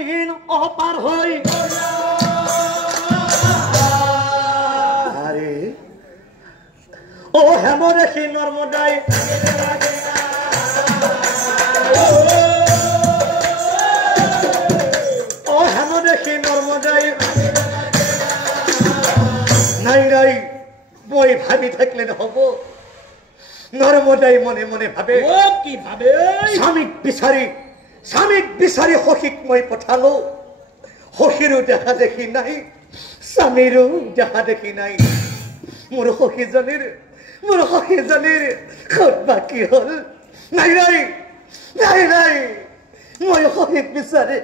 দিন অপার হই আরে ও হেম দেখি নর্মদাই ও হেম দেখি নর্মদাই নাই নাই মই ভাবি থাকলে হব নর্মদাই মনে মনে ভাবে ও কি ভাবে স্বামীক বিচাৰি সখীক মই পঠালো সখীৰো দেখা দেখি নাই স্বামীৰো দেখা দেখি নাই মোৰ সখীজনীৰ ক'ত বাকী হ'ল নাই নাই নাই নাই মই সখীক বিচাৰি